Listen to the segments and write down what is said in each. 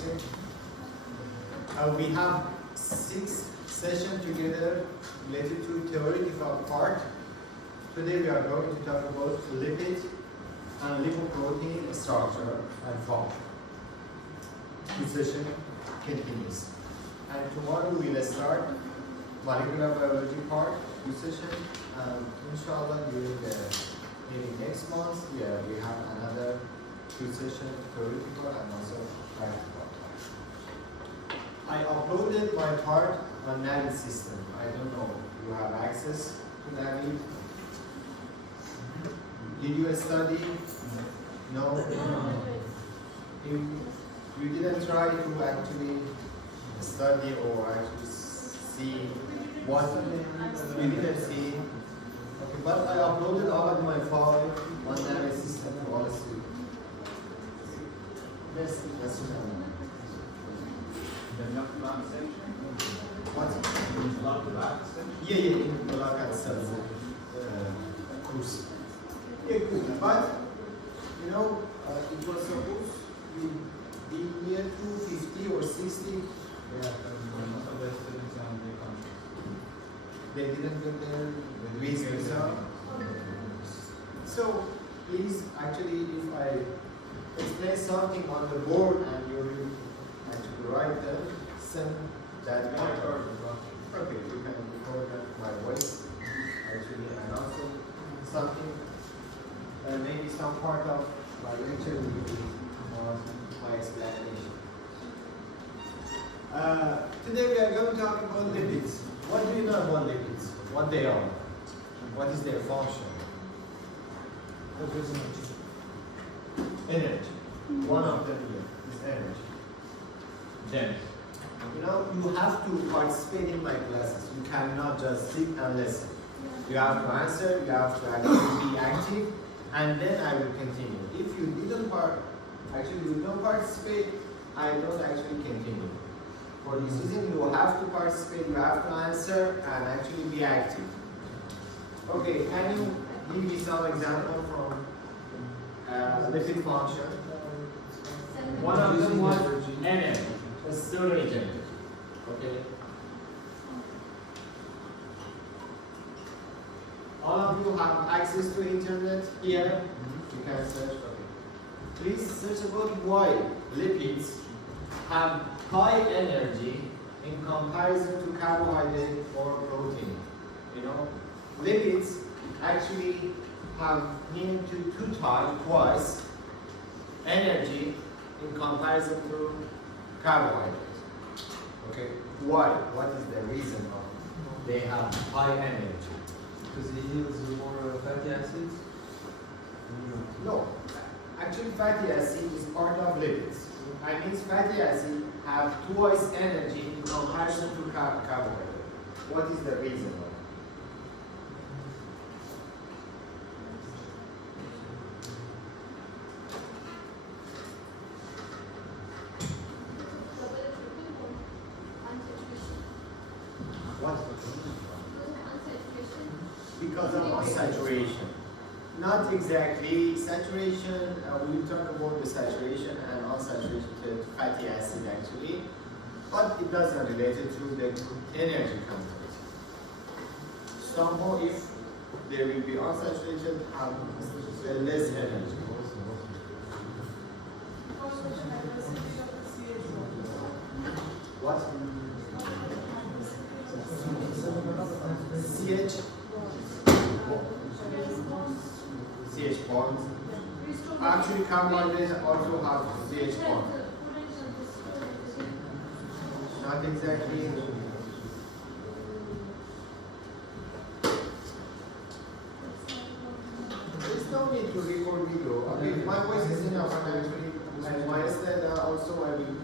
Biochemistry. We have 6 sessions together related to theoretical part. Today we are going to talk about lipids and lipoprotein structure and function. This session continues. And tomorrow we will start molecular biology part, this session. And inshallah during maybe next month we have another 2 sessions, theoretical and also practical. I uploaded my part on Navi system. I don't know if you have access to Navi. Did you study? No? You didn't try to actually study or actually see what you didn't see. Okay, but I uploaded all of my file on Navi system to all students. Yes, that's what? Yeah, in the lab itself. Course. Yeah, good. But, you know, it was supposed to be near 250 or 60. Yeah, most of the students on the country. They didn't get their visa. So, please, actually, if I explain something on the board and you will actually write them, send that one. Okay, you can record my voice actually, and also something, maybe some part of my lecture will be my explanation. Today we are going to talk about lipids. What do you know about lipids? What they are? What is their function? Energy. One of them here is energy. Then, you know, you have to participate in my classes. You cannot just sit and listen. You have to answer, you have to actually be active, and then I will continue. If you didn't you don't participate, I don't actually continue. For this reason, you have to participate, you have to answer, and actually be active. Okay, can you give me some example from lipid function? One of them was energy, a storage energy. Okay. All of you have access to internet here. You can search. Okay. Please search about why lipids have high energy in comparison to carbohydrate or protein. You know, lipids actually have near to twice energy in comparison to carbohydrates. Okay, why? What is the reason of they have high energy? Because it yields more fatty acids? No, actually fatty acid is part of lipids. I mean fatty acid have twice energy in comparison to carbohydrate. What is the reason of it? Because of unsaturation. Not exactly saturation, we will talk about the saturation and unsaturated fatty acid actually, but it doesn't relate it to the energy content. Somehow if there will be unsaturated, less energy. What? CH bonds. Actually, carbohydrates also have CH bonds. Not exactly. There's no need to record video. Okay, my voice is enough actually, and my slide also I will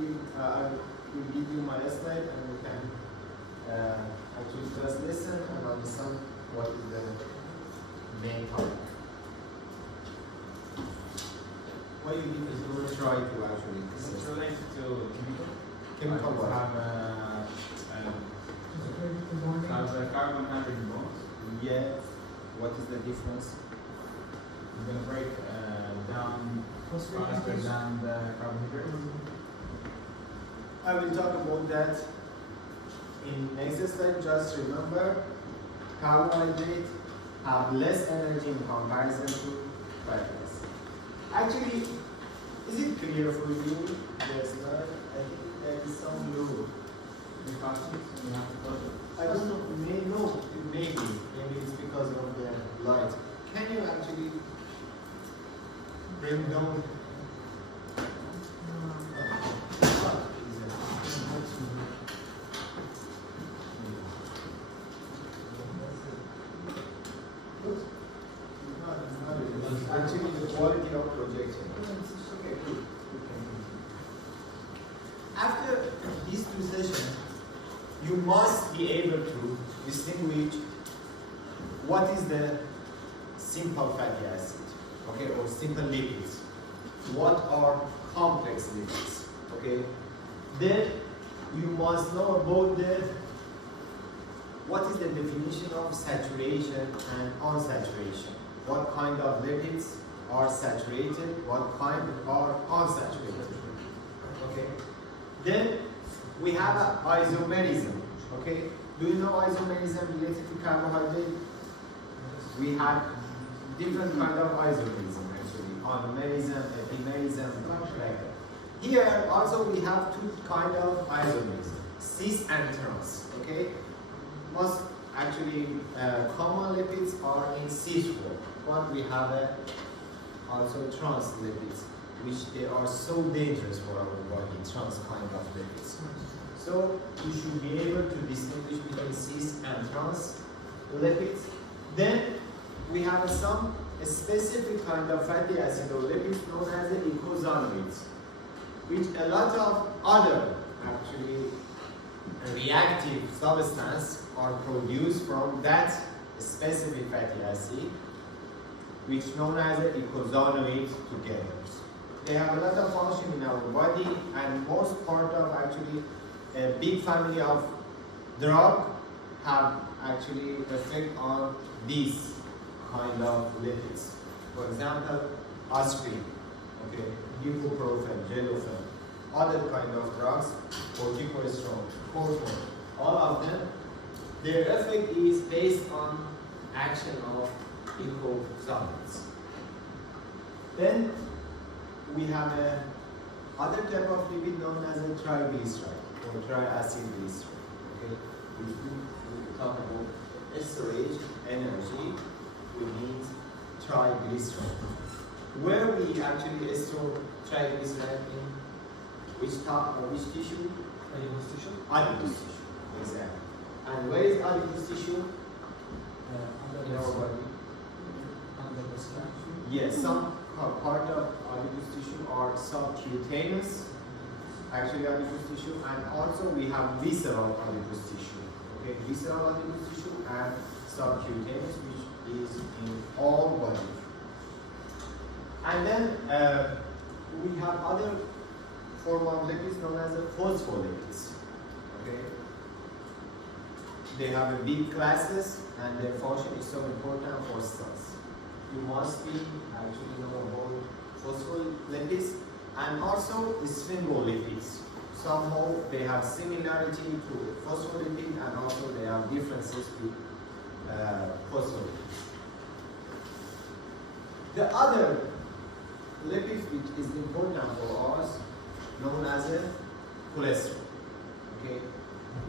give you my slide, and you can actually just listen and understand what is the main topic. What you need is to try to actually. It's related to chemical. Chemical what? Have a carbon-hydrogen bonds. Yeah. What is the difference? It's going to break down faster than the carbohydrates. I will talk about that in next slide. Just remember, carbohydrates have less energy in comparison to fatty acid. Actually, is it clear for you? Yes, right? I think there is some blue. I don't know, maybe it's because of the light. Can you actually bring down? Actually, the quality of projection. Okay, good. After these two sessions, you must be able to distinguish what is the simple fatty acid, okay, or simple lipids. What are complex lipids, okay? Then you must know about what is the definition of saturation and unsaturation. What kind of lipids are saturated, what kind are unsaturated, okay? Then we have isomerism, okay? Do you know isomerism related to carbohydrate? We have different kind of isomerism actually, monomerism, epimerism, like that. Here also we have two kind of isomerism, cis and trans, okay? Most actually common lipids are in cis form, but we have also trans lipids, which they are so dangerous for our body, trans kind of lipids. So you should be able to distinguish between cis and trans lipids. Then we have some specific kind of fatty acid or lipids known as the eicosanoids, which a lot of other actually reactive substances are produced from that specific fatty acid, which known as the eicosanoid together. They have a lot of function in our body, and most part of actually a big family of drug have actually effect on these kind of lipids. For example, aspirin, okay, ibuprofen, gelafen, other kind of drugs, corticosteroid, cortisone, all of them, their effect is based on action of eicosanoids. Then we have a other type of lipid known as a triglyceride or triacylglyceride. Okay, we talk about storage energy. We need triglyceride. Where we actually store triglyceride in which tissue? Adipose tissue. Adipose tissue. Exactly. And where is adipose tissue? Under In our body. Under the skin. Yes, some part of adipose tissue are subcutaneous, actually adipose tissue, and also we have visceral adipose tissue. Okay, visceral adipose tissue and subcutaneous, which is in all body. And then we have other form of lipids known as phospholipids. Okay, they have a big classes, and their function is so important for cells. You must be actually know about phospholipids and also sphingolipids. Somehow they have similarity to phospholipid, and also they have differences with phospholipids. The other lipid which is important for us, known as a cholesterol. Okay,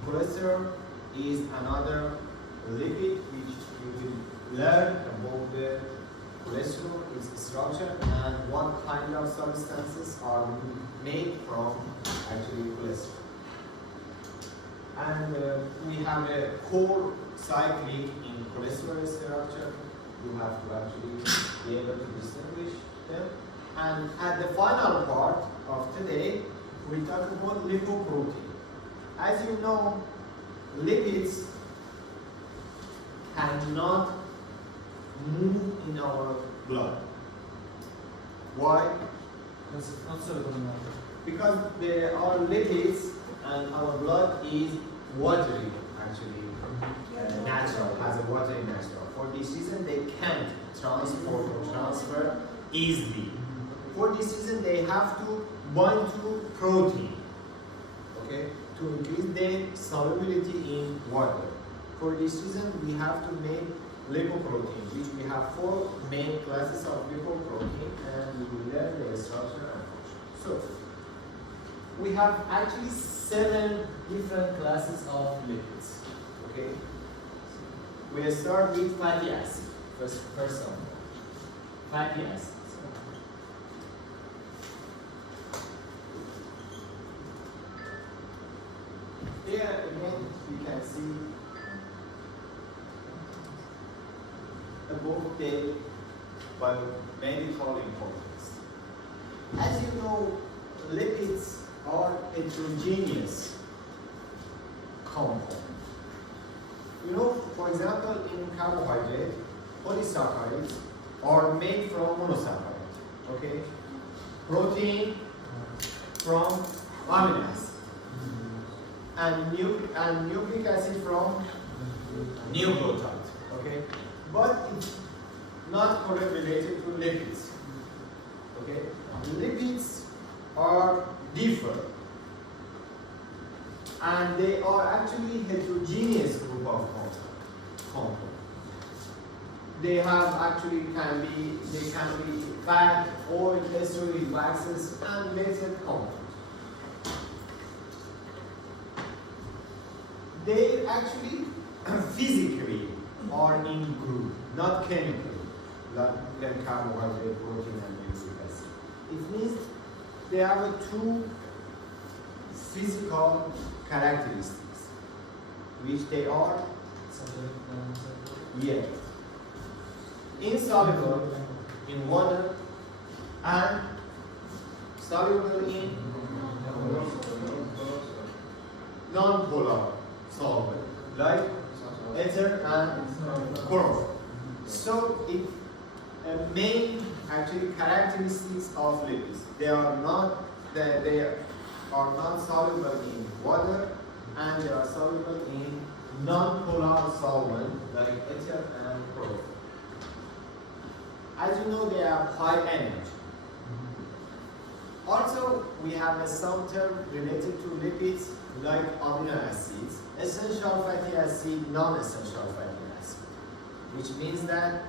cholesterol is another lipid which you will learn about the cholesterol, its structure, and what kind of substances are made from actually cholesterol. And we have a core cyclic in cholesterol structure. You have to actually be able to distinguish them. And at the final part of today, we talk about lipoprotein. As you know, lipids cannot move in our blood. Why? That's not so good enough. Because there are lipids and our blood is watery, actually, natural, has a watery natural. For this reason, they can't transport or transfer easily. For this reason, they have to bind to protein. Okay? make solubility in water. For this reason, we have to make lipoprotein, which we have 4 main classes of lipoprotein, and we will learn the structure and function. So, we have actually 7 different classes of lipids. Okay? We start with fatty acid. First of all, fatty acids. Here again, you can see above the biomedical importance. As you know, lipids are heterogeneous compounds. You know, for example, in carbohydrate, polysaccharides are made from monosaccharides. Okay? Protein from amino acid. And nucleic acid from nucleotide. Okay? But it's not correlated to lipids. Okay? Lipids are different. And they are actually heterogeneous group of compounds. They have actually can be fat, oil, steroid, waxes, and related compounds. They actually physically are in group, not chemically, like carbohydrate, protein, and nucleic acid. It means they have 2 physical characteristics, which they are insoluble in water and soluble in non-polar solvent, like ether and chlorine. So, main actually characteristics of lipids. They are not soluble in water, and they are soluble in non-polar solvent like ether and chlorine. As you know, they have high energy. Also, we have some term related to lipids like amino acids, essential fatty acid, non-essential fatty acid, which means that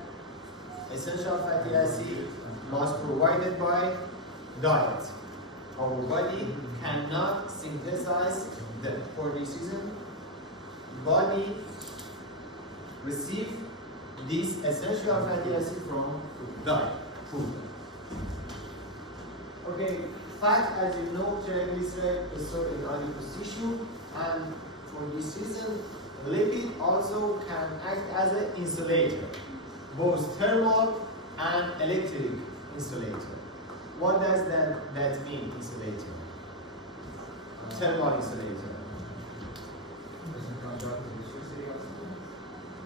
essential fatty acid must provided by diet. Our body cannot synthesize them. For this reason, body receive this essential fatty acid from diet, food. Okay, fat, as you know, triglyceride is stored in adipose tissue, and for this reason, lipid also can act as an insulator, both thermal and electric insulator. What does that mean, insulator? Thermal insulator.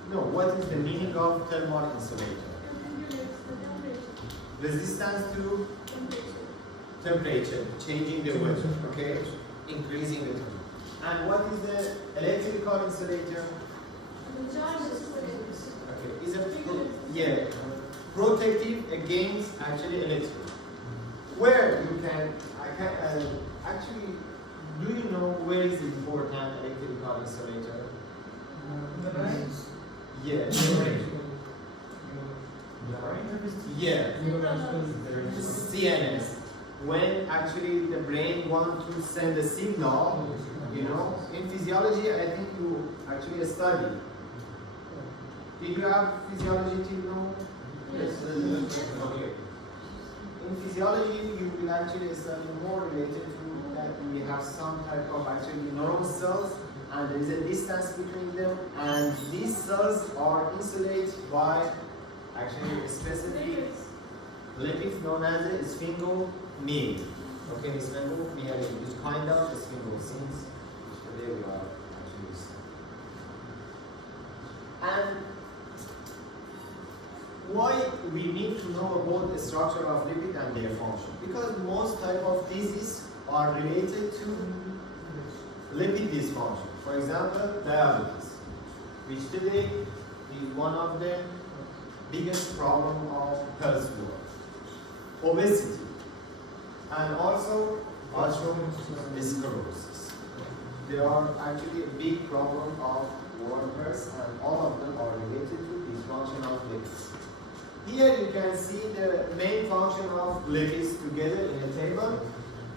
No, what is the meaning of thermal insulator? Resistance to temperature, changing the weather, okay? Increasing the temperature. And what is the electrical insulator? Okay, is a protective against actually electric. Where you can, actually, do you know where is the important electrical insulator? The brains. Yeah. Yeah. CNS. When actually the brain wants to send a signal, you know, in physiology, I think you actually study. Did you have physiology till now? Yes. Okay. In physiology, you will actually study more related to that. We have some type of actually neuron cells, and there is a distance between them, and these cells are insulated by actually a specific lipids known as a sphingomyelin. Okay, sphingomyelin is kind of a sphingosins. Today we are actually studying. And why we need to know about the structure of lipid and their function? Because most type of diseases are related to lipid dysfunction. For example, diabetes, which today is one of the biggest problem of health world. Obesity, and also atherosclerosis. they are actually a big problem of workers, and all of them are related to dysfunction of lipids. Here you can see the main function of lipids together in a table.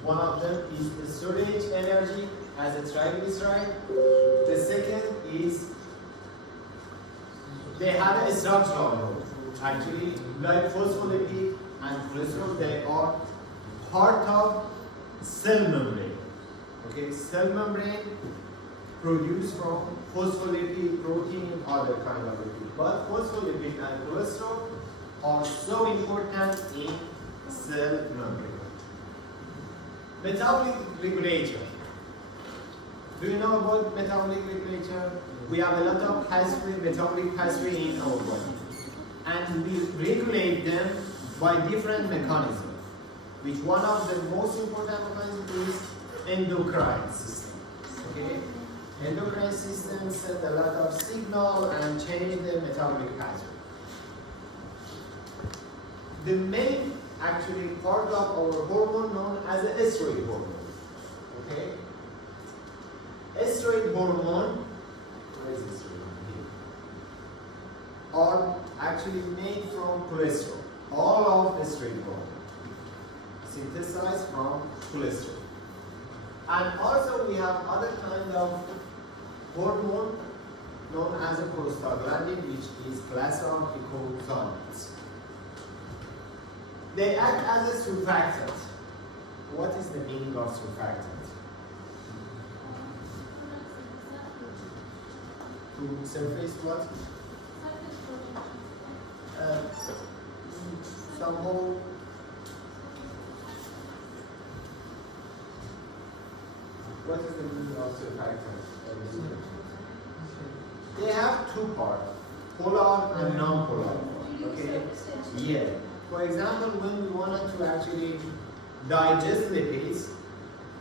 One of them is the storage energy as a triglyceride. The second is they have a structural role. Actually, like phospholipid and cholesterol, they are part of cell membrane. Okay, cell membrane produced from phospholipid, protein, other kind of lipid. But phospholipid and cholesterol are so important in cell membrane. Metabolic regulator. Do you know about metabolic regulator? We have a lot of metabolic pathway in our body, and we regulate them by different mechanisms. Which one of the most important mechanisms is endocrine system. Okay, endocrine system send a lot of signal and change the metabolic pathway. The main actually part of our hormone known as the estrogen hormone. Okay, estrogen hormone. Where is estrogen? Here. Are actually made from cholesterol. All of estrogen hormone synthesized from cholesterol. And also we have other kind of hormone known as a prostaglandin, which is class of ecosanoids. They act as a surfactant. What is the meaning of surfactant? To surface what? Somehow. What is the meaning of surfactant? They have two parts, polar and non-polar. Okay? Yeah. For example, when we wanted to actually digest lipids,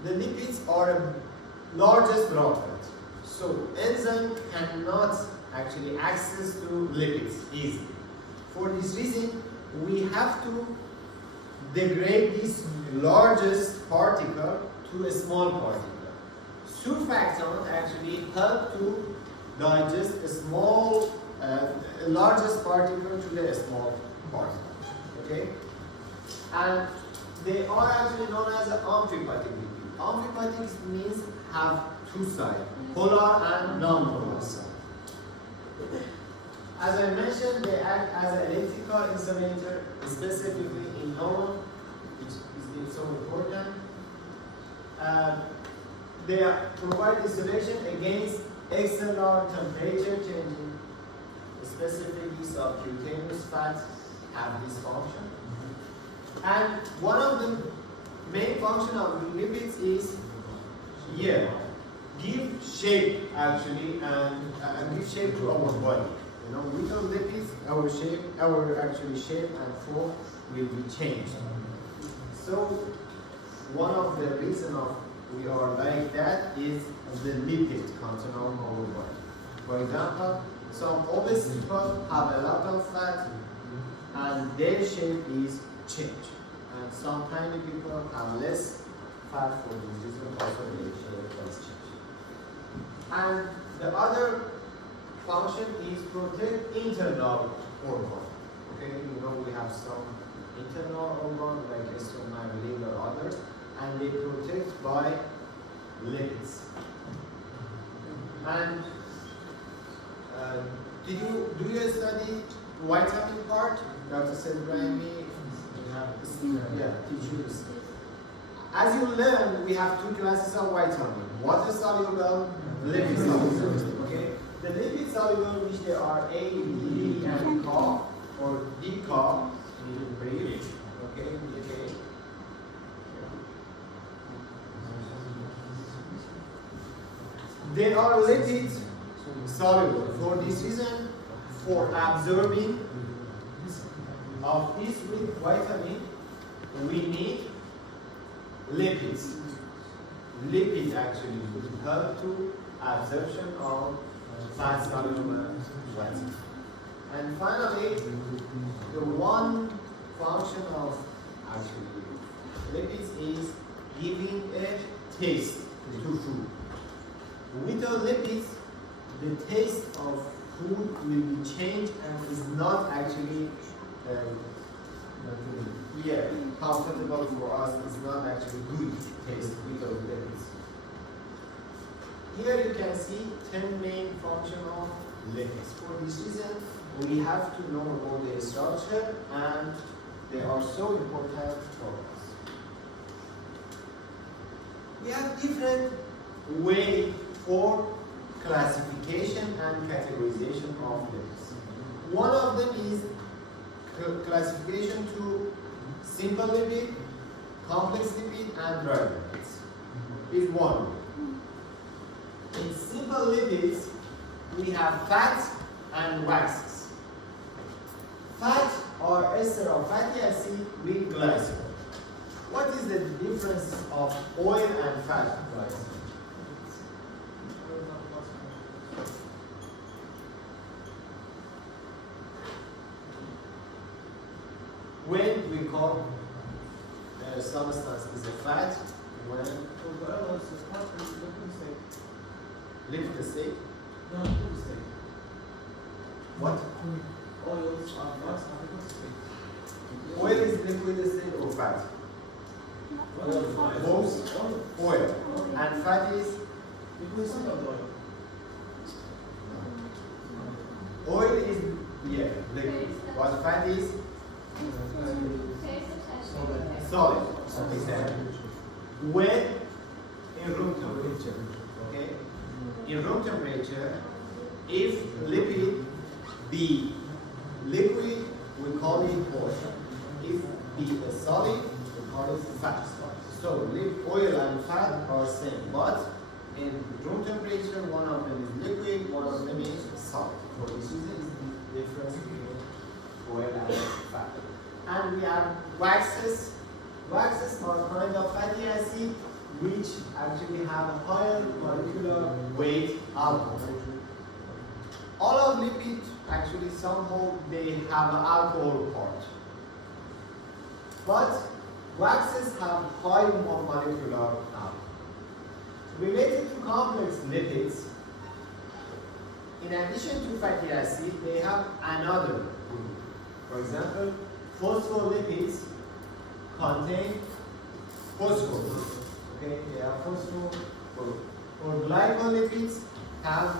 the lipids are the largest droplet. So enzyme cannot actually access to lipids easily. For this reason, we have to degrade this largest particle to a small particle. Surfactant actually help to digest a small, largest particle to the small particle. Okay, and they are actually known as amphipathic lipid. Amphipathic means have two sides, polar and non-polar side. As I mentioned, they act as an electrical insulator, specifically in neuron, which is so important. They provide insulation against external temperature changing, specifically subcutaneous fats have this function. And one of the main function of lipids is, give shape actually and give shape to our body. You know, without lipids, our shape and form will be changed. So one of the reasons we are like that is the lipid content of our body. For example, some obese people have a lot of fat and their shape is changed. And some tiny people have less fat for this reason, also their shape is changed. And the other function is protect internal organ. Okay, you know we have some internal organ like stomach, liver, others, and they protect by lipids. And do you study vitamin part? Dr. Sedraimi, teach you this. As you learn, we have two classes of vitamin: water soluble, lipid soluble. Okay, the lipid soluble, which they are A, B, and K, or DK in brief. Okay, they are lipid soluble. For this reason, for absorbing of this vitamin, we need lipids. Lipids actually help to absorption of fat soluble vitamin. And finally, the one function of actually lipids is giving a taste to food. lipids, the taste of food will be changed and is not actually comfortable for us. It's not actually good taste because of lipids. Here you can see 10 main functional lipids. For this reason, we have to know about their structure and they are so important for us. We have different way for classification and categorization of lipids. One of them is classification to simple lipid, complex lipid, and dry lipids. Is one. In simple lipids, we have fat and waxes. Fat or ester of fatty acid with glycerol. What is the difference of oil and fat glycerol? When we call a substance is a fat, when liquid state. No, liquid state. What? Oils are not liquid state. Oil is liquid state or fat? Both oil. And fat is? Liquid state of oil. Oil is, liquid. What fat is? Solid. Exactly. When in room temperature, okay? In room temperature, if lipid be liquid, we call it oil. If be a solid, we call it fat. So oil and fat are same, but in room temperature, one of them is liquid, one of them is solid. For this reason, is the difference between oil and fat. And we have waxes. Waxes are kind of fatty acid which actually have a higher molecular weight alcohol. All of lipids actually somehow they have an alcohol part. But waxes have high molecular alcohol. Related to complex lipids, in addition to fatty acid, they have another group. For example, phospholipids contain phosphorus. Okay, they are phosphorus. Or glycolipids have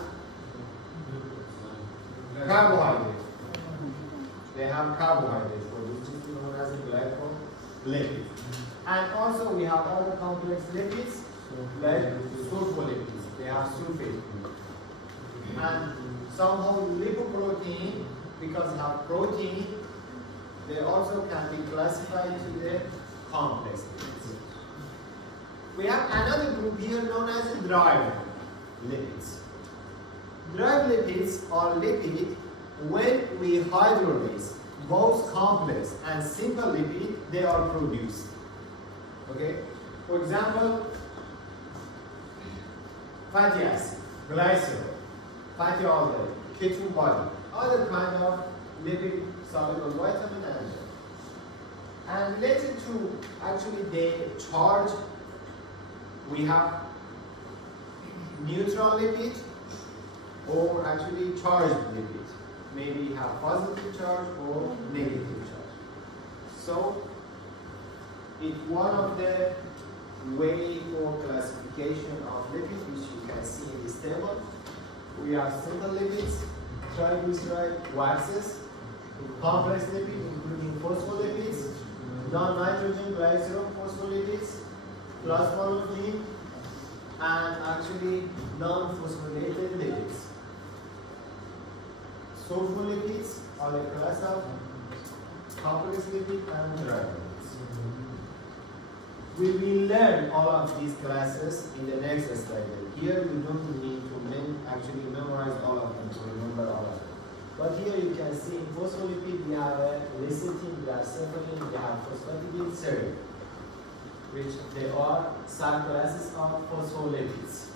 carbohydrates. They have carbohydrates, which is known as a glycolipid. And also we have other complex lipids like sulfolipids. They have sulfate. And somehow lipoprotein, because they have protein, they also can be classified to the complex lipids. We have another group here known as dry lipids. Dry lipids are lipids when we hydrolyze both complex and simple lipid, they are produced. Okay? For example, fatty acid, glycerol, fatty aldehyde, ketone body, other kind of lipid soluble vitamin and mineral. And related to actually the charge, we have neutral lipid or actually charged lipid. Maybe have positive charge or negative charge. So it's one of the way for classification of lipids which you can see in this table. We have simple lipids, triglyceride, waxes, complex lipids including phospholipids, non-nitrogen glycerol phospholipids, plasmalogen, and actually non-phosphorylated lipids. Sulfolipids are a class of complex lipid and dry lipids. We will learn all of these classes in the next slide. Here we don't need to actually memorize all of them to remember all of them. But here you can see in phospholipid we have lecithin, we have cephalin, we have phosphatidylserine, which they are subclasses of phospholipids.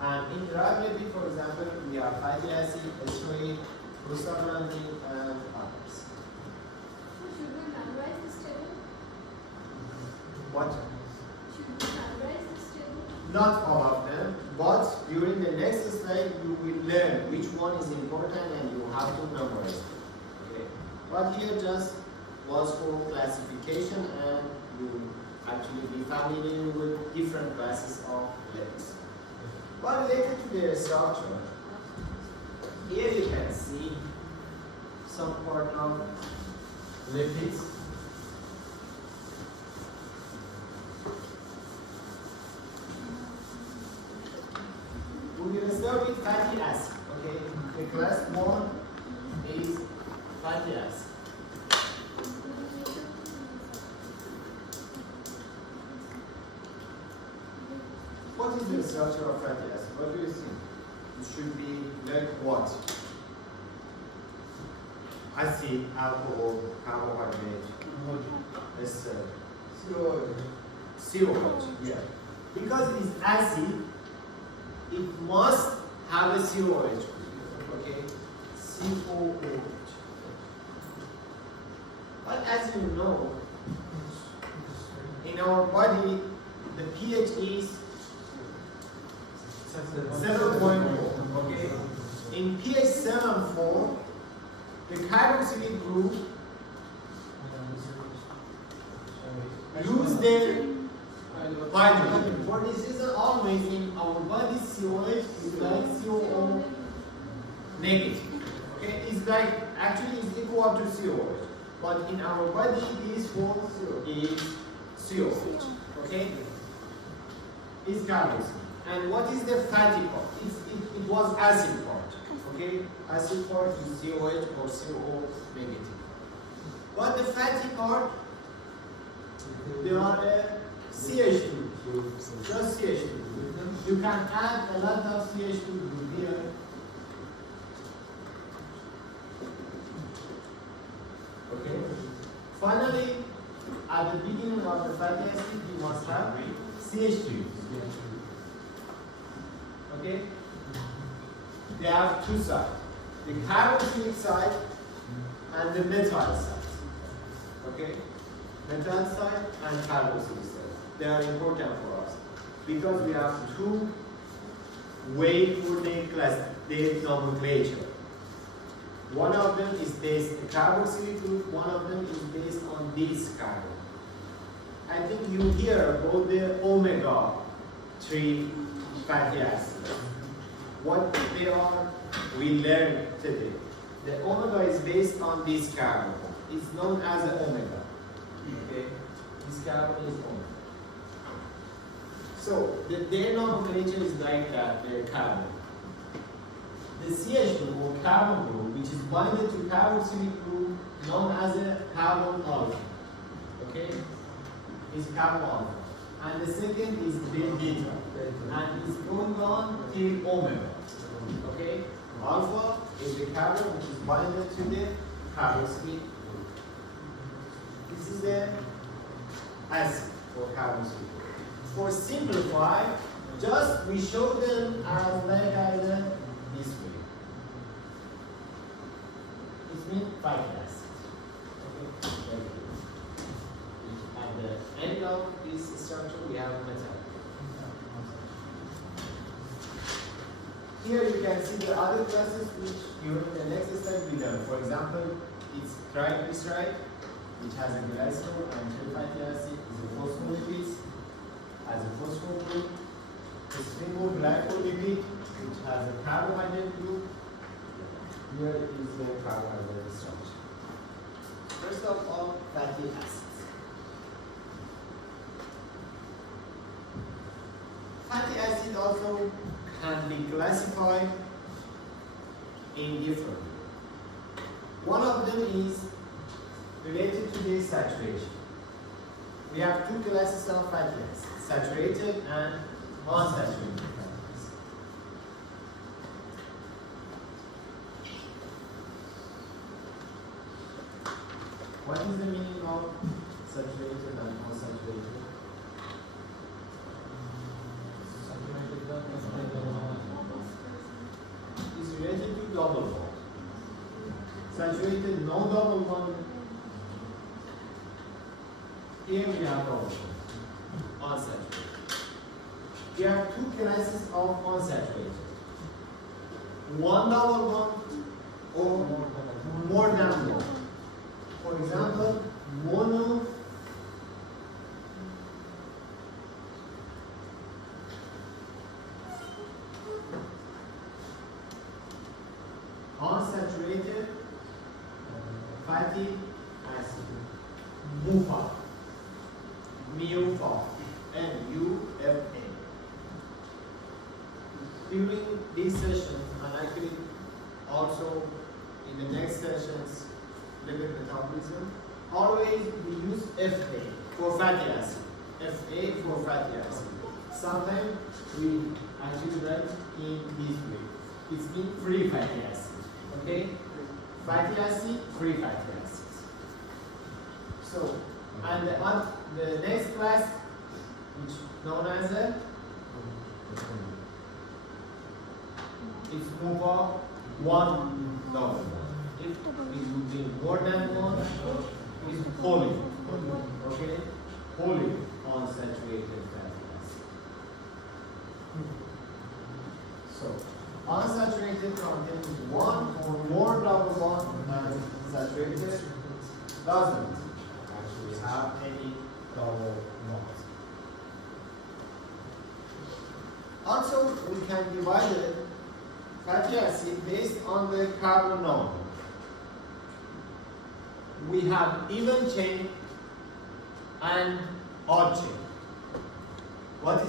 And in dry lipid, for example, we have fatty acid, estrogen, prostaglandin, and others. Should we memorize this table? What? Should we memorize this table? Not all of them, but during the next slide you will learn which one is important and you have to memorize it. Okay. But here just was for classification and you actually be familiar with different classes of lipids. But related to the structure, here you can see some part of lipids. We will start with fatty acid. Okay, the class 1 is fatty acid. What is the structure of fatty acid? What do you think? It should be like what? Acid, alcohol, carbohydrate, ester, COH. Yeah. Because it is acid, it must have a COH. Okay? COOH. But as you know, in our body, the pH is 7.4. Okay? In pH 7.4, the carboxylic group lose their hydrogen. For this reason, always in our body, COH is like COO negative. Okay, it's like actually it's equal to COH, but in our body, this form is COH. Okay, it's carboxylic. And what is the fatty part? It was acid part. Okay, acid part is COH or COO negative. But the fatty part, they are CH2, just CH2. You can add a lot of CH2 group here. Okay. Finally, at the beginning of the fatty acid, you must have CH2. Okay. They have two sides, the carboxylic side and the methyl side. Okay, methyl side and carboxylic side. They are important for us because we have two ways for the nomenclature. One of them is based on carboxylic group. One of them is based on this carbon. I think you hear about the omega-3 fatty acids. What they are, we learned today. The omega is based on this carbon. It's known as an omega. Okay? This carbon is omega. So, their nomenclature is like that, their carbon. The CH group or carbon group, which is bonded to carboxylic group, known as a carbon alpha. Okay? Is carbon alpha. And the second is beta. And it's going on till omega. Okay? Alpha is the carbon which is bonded to the carboxylic group. This is the acid for carboxylic group. For simplify, just we show them as like either this way. It means fatty acid. Okay? At the end of this structure, we have metal. Here you can see the other classes which during the next slide we learn. For example, it's triglyceride, which has a glycerol and fatty acid, is a phospholipids, has a phosphor group. The sphingoglycolipid, which has a carbohydrate group. Here is the carbohydrate structure. First of all, fatty acids. Fatty acid also can be classified in different ways. One of them is related to the saturation. We have two classes of fatty acids, saturated and unsaturated fatty acids. What is the meaning of saturated and unsaturated? Is related to double bond. Saturated, no double bond. Here we have double bond. Unsaturated. there are two classes of unsaturated. One double bond or more than one. For example, mono unsaturated fatty acid, MUFA, MUFA, MUFA. During these sessions, and actually also in the next sessions, lipid metabolism, always we use FA for fatty acid. FA for fatty acid. Sometimes we actually write in this way. It's in free fatty acid. Okay? Fatty acid, free fatty acids. So, and the next class, which known as it's MUFA 1 double bond. If it would be more than one, it's poly. Okay? Poly unsaturated fatty acid. So, unsaturated contains one or more double bond, and saturated doesn't actually have any double bonds. Also, we can divide it fatty acid based on the carbon number. We have even chain and odd chain. What is